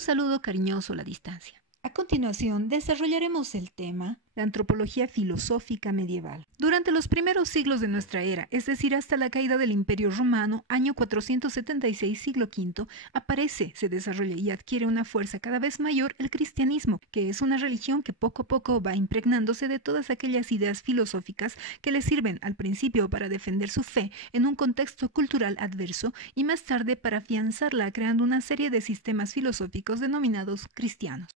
Un saludo cariñoso a la distancia. A continuación, desarrollaremos el tema la antropología filosófica medieval. Durante los primeros siglos de nuestra era, es decir, hasta la caída del Imperio Romano, año 476, siglo V, aparece, se desarrolla y adquiere una fuerza cada vez mayor el cristianismo, que es una religión que poco a poco va impregnándose de todas aquellas ideas filosóficas que le sirven al principio para defender su fe en un contexto cultural adverso y más tarde para afianzarla creando una serie de sistemas filosóficos denominados cristianos.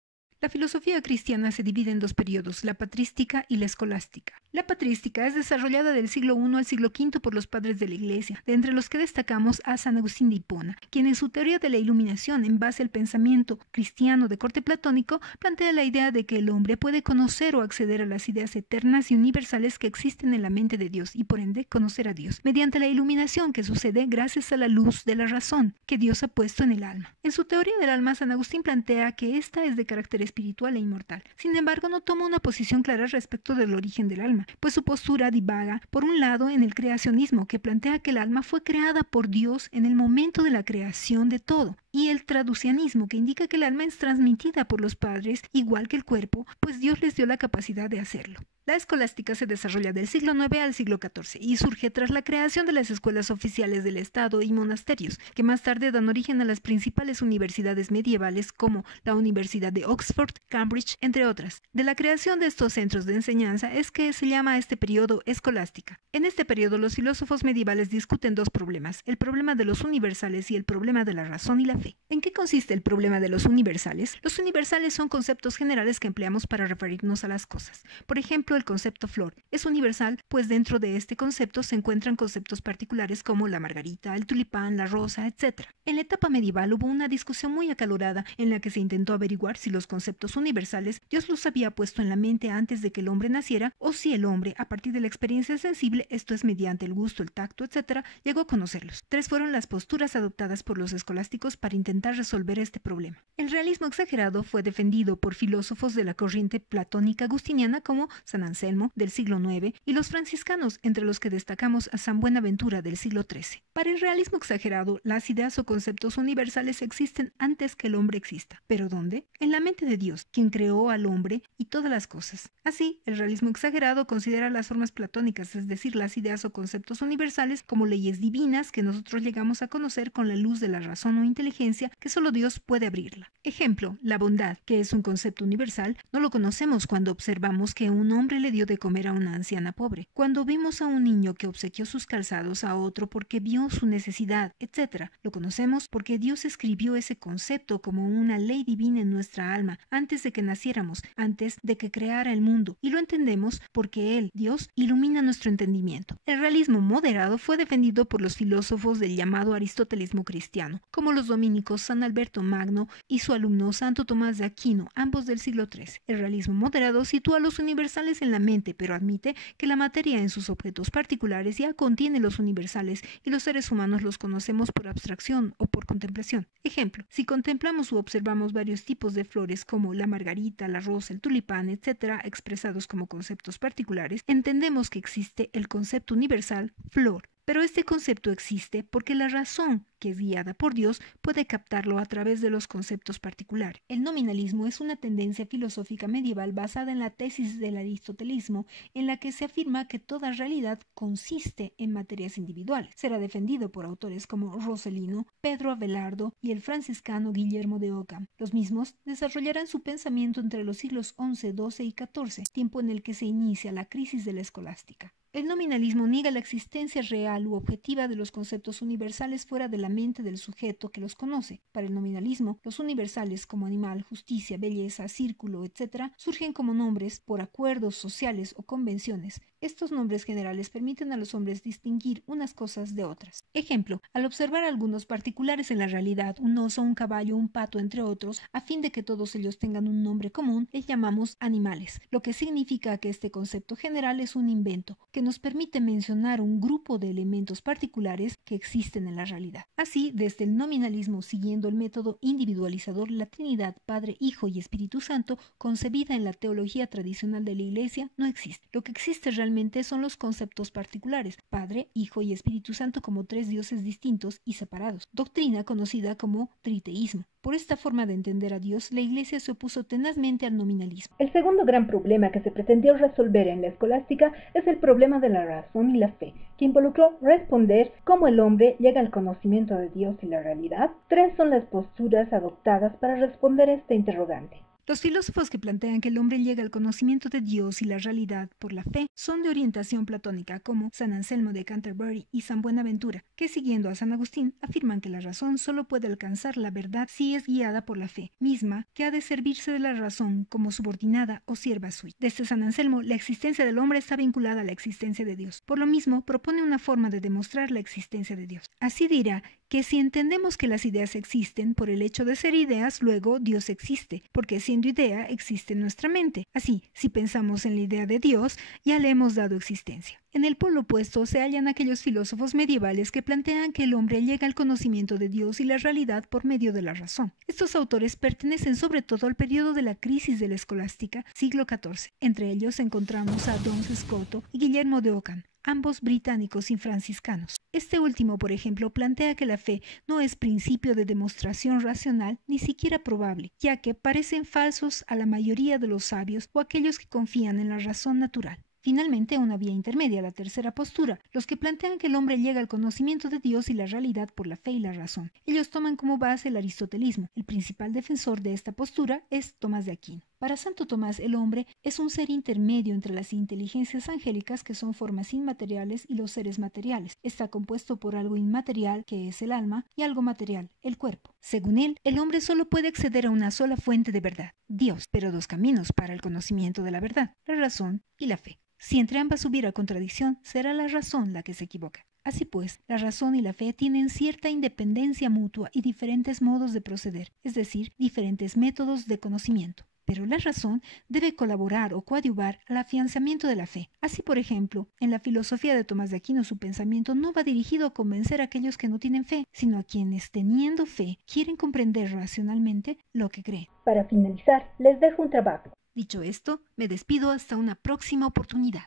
La filosofía cristiana se divide en dos periodos, la patrística y la escolástica. La patrística es desarrollada del siglo I al siglo V por los padres de la Iglesia, de entre los que destacamos a San Agustín de Hipona, quien en su teoría de la iluminación, en base al pensamiento cristiano de corte platónico, plantea la idea de que el hombre puede conocer o acceder a las ideas eternas y universales que existen en la mente de Dios y por ende conocer a Dios, mediante la iluminación que sucede gracias a la luz de la razón que Dios ha puesto en el alma. En su teoría del alma, San Agustín plantea que esta es de carácter espiritual e inmortal. Sin embargo, no toma una posición clara respecto del origen del alma, pues su postura divaga, por un lado, en el creacionismo, que plantea que el alma fue creada por Dios en el momento de la creación de todo, y el traducianismo, que indica que el alma es transmitida por los padres, igual que el cuerpo, pues Dios les dio la capacidad de hacerlo. La escolástica se desarrolla del siglo IX al siglo XIV y surge tras la creación de las escuelas oficiales del Estado y monasterios, que más tarde dan origen a las principales universidades medievales como la Universidad de Oxford, Cambridge, entre otras. De la creación de estos centros de enseñanza es que se llama a este periodo escolástica. En este periodo los filósofos medievales discuten dos problemas, el problema de los universales y el problema de la razón y la fe. ¿En qué consiste el problema de los universales? Los universales son conceptos generales que empleamos para referirnos a las cosas. Por ejemplo, el concepto flor es universal, pues dentro de este concepto se encuentran conceptos particulares como la margarita, el tulipán, la rosa, etc. En la etapa medieval hubo una discusión muy acalorada en la que se intentó averiguar si los conceptos universales Dios los había puesto en la mente antes de que el hombre naciera o si el hombre, a partir de la experiencia sensible, esto es mediante el gusto, el tacto, etc., llegó a conocerlos. Tres fueron las posturas adoptadas por los escolásticos para intentar resolver este problema. El realismo exagerado fue defendido por filósofos de la corriente platónica agustiniana como San Anselmo, del siglo IX, y los franciscanos, entre los que destacamos a San Buenaventura, del siglo XIII. Para el realismo exagerado, las ideas o conceptos universales existen antes que el hombre exista. ¿Pero dónde? En la mente de Dios, quien creó al hombre y todas las cosas. Así, el realismo exagerado considera las formas platónicas, es decir, las ideas o conceptos universales, como leyes divinas que nosotros llegamos a conocer con la luz de la razón o inteligencia que solo Dios puede abrirla. Ejemplo, la bondad, que es un concepto universal, no lo conocemos cuando observamos que un hombre le dio de comer a una anciana pobre, cuando vimos a un niño que obsequió sus calzados a otro porque vio su necesidad, etc. Lo conocemos porque Dios escribió ese concepto como una ley divina en nuestra alma antes de que naciéramos, antes de que creara el mundo, y lo entendemos porque Él, Dios, ilumina nuestro entendimiento. El realismo moderado fue defendido por los filósofos del llamado aristotelismo cristiano, como los dominicos San Alberto Magno y su alumno Santo Tomás de Aquino, ambos del siglo XIII. El realismo moderado sitúa los universales en la mente, pero admite que la materia en sus objetos particulares ya contiene los universales y los seres humanos los conocemos por abstracción o por contemplación. Ejemplo, si contemplamos u observamos varios tipos de flores como la margarita, la rosa, el tulipán, etc., expresados como conceptos particulares, entendemos que existe el concepto universal flor. Pero este concepto existe porque la razón, que es guiada por Dios, puede captarlo a través de los conceptos particulares. El nominalismo es una tendencia filosófica medieval basada en la tesis del aristotelismo, en la que se afirma que toda realidad consiste en materias individuales. Será defendido por autores como Rossellino, Pedro Abelardo y el franciscano Guillermo de Ockham. Los mismos desarrollarán su pensamiento entre los siglos XI, XII y XIV, tiempo en el que se inicia la crisis de la escolástica. El nominalismo niega la existencia real u objetiva de los conceptos universales fuera de la mente del sujeto que los conoce. Para el nominalismo, los universales como animal, justicia, belleza, círculo, etc., surgen como nombres por acuerdos sociales o convenciones. Estos nombres generales permiten a los hombres distinguir unas cosas de otras. Ejemplo, al observar algunos particulares en la realidad, un oso, un caballo, un pato, entre otros, a fin de que todos ellos tengan un nombre común, les llamamos animales, lo que significa que este concepto general es un invento, que nos permite mencionar un grupo de elementos particulares que existen en la realidad. Así, desde el nominalismo, siguiendo el método individualizador, la Trinidad, Padre, Hijo y Espíritu Santo, concebida en la teología tradicional de la Iglesia, no existe. Lo que existe realmente finalmente son los conceptos particulares, Padre, Hijo y Espíritu Santo como tres dioses distintos y separados, doctrina conocida como triteísmo. Por esta forma de entender a Dios, la Iglesia se opuso tenazmente al nominalismo. El segundo gran problema que se pretendió resolver en la escolástica es el problema de la razón y la fe, que involucró responder cómo el hombre llega al conocimiento de Dios y la realidad. Tres son las posturas adoptadas para responder este interrogante. Los filósofos que plantean que el hombre llega al conocimiento de Dios y la realidad por la fe son de orientación platónica, como San Anselmo de Canterbury y San Buenaventura, que siguiendo a San Agustín afirman que la razón solo puede alcanzar la verdad si es guiada por la fe, misma que ha de servirse de la razón como subordinada o sierva suya. Desde San Anselmo, la existencia del hombre está vinculada a la existencia de Dios. Por lo mismo, propone una forma de demostrar la existencia de Dios. Así dirá que si entendemos que las ideas existen por el hecho de ser ideas, luego Dios existe, porque siendo idea existe en nuestra mente. Así, si pensamos en la idea de Dios, ya le hemos dado existencia. En el polo opuesto se hallan aquellos filósofos medievales que plantean que el hombre llega al conocimiento de Dios y la realidad por medio de la razón. Estos autores pertenecen sobre todo al periodo de la crisis de la escolástica, siglo XIV. Entre ellos encontramos a Duns Scoto y Guillermo de Ockham, ambos británicos y franciscanos. Este último, por ejemplo, plantea que la fe no es principio de demostración racional ni siquiera probable, ya que parecen falsos a la mayoría de los sabios o aquellos que confían en la razón natural. Finalmente, una vía intermedia, la tercera postura, los que plantean que el hombre llega al conocimiento de Dios y la realidad por la fe y la razón. Ellos toman como base el aristotelismo. El principal defensor de esta postura es Tomás de Aquino. Para Santo Tomás, el hombre es un ser intermedio entre las inteligencias angélicas, que son formas inmateriales, y los seres materiales. Está compuesto por algo inmaterial, que es el alma, y algo material, el cuerpo. Según él, el hombre solo puede acceder a una sola fuente de verdad, Dios, pero dos caminos para el conocimiento de la verdad, la razón y la fe. Si entre ambas hubiera contradicción, será la razón la que se equivoca. Así pues, la razón y la fe tienen cierta independencia mutua y diferentes modos de proceder, es decir, diferentes métodos de conocimiento. Pero la razón debe colaborar o coadyuvar al afianzamiento de la fe. Así, por ejemplo, en la filosofía de Tomás de Aquino su pensamiento no va dirigido a convencer a aquellos que no tienen fe, sino a quienes, teniendo fe, quieren comprender racionalmente lo que creen. Para finalizar, les dejo un trabajo. Dicho esto, me despido hasta una próxima oportunidad.